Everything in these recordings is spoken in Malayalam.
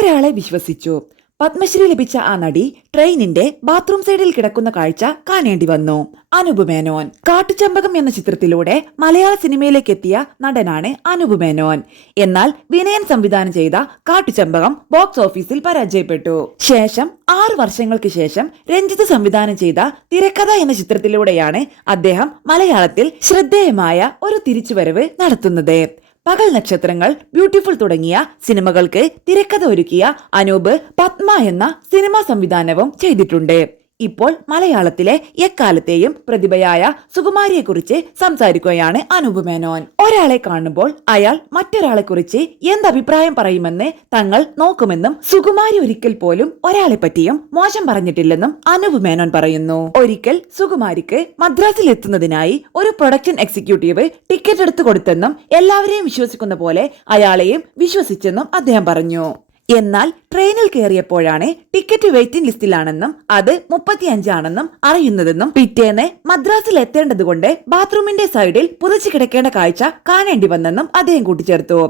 ഒരാളെ വിശ്വസിച്ചു. പത്മശ്രീ ലഭിച്ച ആ നടി ട്രെയിനിന്റെ ബാത്റൂം സൈഡിൽ കിടക്കുന്ന കാഴ്ച കാണേണ്ടി വന്നു. അനൂപ് മേനോൻ. കാട്ടുചെമ്പകം എന്ന ചിത്രത്തിലൂടെ മലയാള സിനിമയിലേക്ക് എത്തിയ നടനാണ് അനൂപ് മേനോൻ. എന്നാൽ വിനയൻ സംവിധാനം ചെയ്ത കാട്ടുചെമ്പകം ബോക്സ് ഓഫീസിൽ പരാജയപ്പെട്ടു. ശേഷം 6 വർഷങ്ങൾക്ക് ശേഷം രഞ്ജിത്ത് സംവിധാനം ചെയ്ത തിരക്കഥ എന്ന ചിത്രത്തിലൂടെയാണ് അദ്ദേഹം മലയാളത്തിൽ ശ്രദ്ധേയമായ ഒരു തിരിച്ചുവരവ് നടത്തുന്നത്. പകൽ നക്ഷത്രങ്ങൾ, ബ്യൂട്ടിഫുൾ തുടങ്ങിയ സിനിമകൾക്ക് തിരക്കഥ ഒരുക്കിയ അനൂപ് പത്മ എന്ന സിനിമാ സംവിധാനവും ചെയ്തിട്ടുണ്ട്. ഇപ്പോൾ മലയാളത്തിലെ എക്കാലത്തെയും പ്രതിഭയായ സുകുമാരിയെ കുറിച്ച് സംസാരിക്കുകയാണ് അനൂപ് മേനോൻ. ഒരാളെ കാണുമ്പോൾ അയാൾ മറ്റൊരാളെ കുറിച്ച് എന്തഭിപ്രായം പറയുമെന്ന് തങ്ങൾ നോക്കുമെന്നും സുകുമാരി ഒരിക്കൽ പോലും ഒരാളെ പറ്റിയും മോശം പറഞ്ഞിട്ടില്ലെന്നും അനൂപ് മേനോൻ പറയുന്നു. ഒരിക്കൽ സുകുമാരിക്ക് മദ്രാസിൽ എത്തുന്നതിനായി ഒരു പ്രൊഡക്ഷൻ എക്സിക്യൂട്ടീവ് ടിക്കറ്റ് എടുത്തു കൊടുത്തെന്നും എല്ലാവരെയും വിശ്വസിക്കുന്ന പോലെ അയാളെയും വിശ്വസിച്ചെന്നും അദ്ദേഹം പറഞ്ഞു. എന്നാൽ ട്രെയിനിൽ കയറിയപ്പോഴാണ് ടിക്കറ്റ് വെയിറ്റിംഗ് ലിസ്റ്റിലാണെന്നും അത് 35 ആണെന്നും അറിയുന്നതെന്നും പിറ്റേന്ന് മദ്രാസിൽ എത്തേണ്ടതുകൊണ്ട് ബാത്റൂമിന്റെ സൈഡിൽ പുതച്ചു കിടക്കേണ്ട കാഴ്ച കാണേണ്ടി വന്നെന്നും അദ്ദേഹം കൂട്ടിച്ചേർത്തു.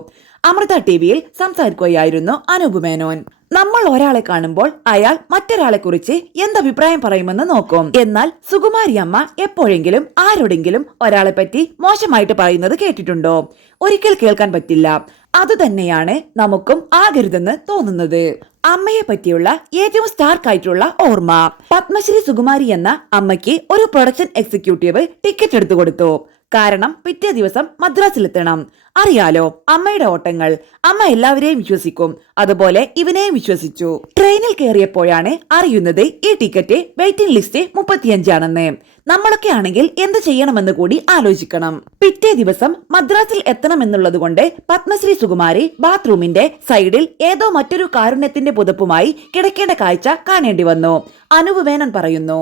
അമൃത ടിവിയിൽ സംസാരിക്കുകയായിരുന്നു അനൂപ് മേനോൻ. നമ്മൾ ഒരാളെ കാണുമ്പോൾ അയാൾ മറ്റൊരാളെ കുറിച്ച് എന്തഭിപ്രായം പറയുമെന്ന് നോക്കും. എന്നാൽ സുകുമാരി അമ്മ എപ്പോഴെങ്കിലും ആരോടെങ്കിലും ഒരാളെ പറ്റി മോശമായിട്ട് പറയുന്നത് കേട്ടിട്ടുണ്ടോ? ഒരിക്കൽ കേൾക്കാൻ പറ്റില്ല. അതുതന്നെയാണ് നമുക്കും ആകരുതെന്ന് തോന്നുന്നത്. അമ്മയെ പറ്റിയുള്ള ഏറ്റവും സ്റ്റാർക്ക് ആയിട്ടുള്ള ഓർമ്മ. പത്മശ്രീ സുകുമാരി എന്ന അമ്മയ്ക്ക് ഒരു പ്രൊഡക്ഷൻ എക്സിക്യൂട്ടീവ് ടിക്കറ്റ് എടുത്തു കൊടുത്തു. കാരണം പിറ്റേ ദിവസം മദ്രാസിലെത്തണം. അറിയാലോ അമ്മയുടെ ഓട്ടങ്ങൾ. അമ്മ എല്ലാവരെയും വിശ്വസിക്കും. അതുപോലെ ഇവനെയും വിശ്വസിച്ചു. ട്രെയിനിൽ കയറിയപ്പോഴാണ് അറിയുന്നത് ഈ ടിക്കറ്റ് വെയിറ്റിംഗ് ലിസ്റ്റ് 35 ആണെന്ന്. നമ്മളൊക്കെ ആണെങ്കിൽ എന്ത് ചെയ്യണമെന്ന് കൂടി ആലോചിക്കണം. പിറ്റേ ദിവസം മദ്രാസിൽ എത്തണമെന്നുള്ളത് കൊണ്ട് പത്മശ്രീ സുകുമാരി ബാത്റൂമിന്റെ സൈഡിൽ ഏതോ മറ്റൊരു കാരുണ്യത്തിന്റെ പുതപ്പുമായി കിടക്കേണ്ട കാഴ്ച കാണേണ്ടി വന്നു. അനൂപ് മേനോൻ പറയുന്നു.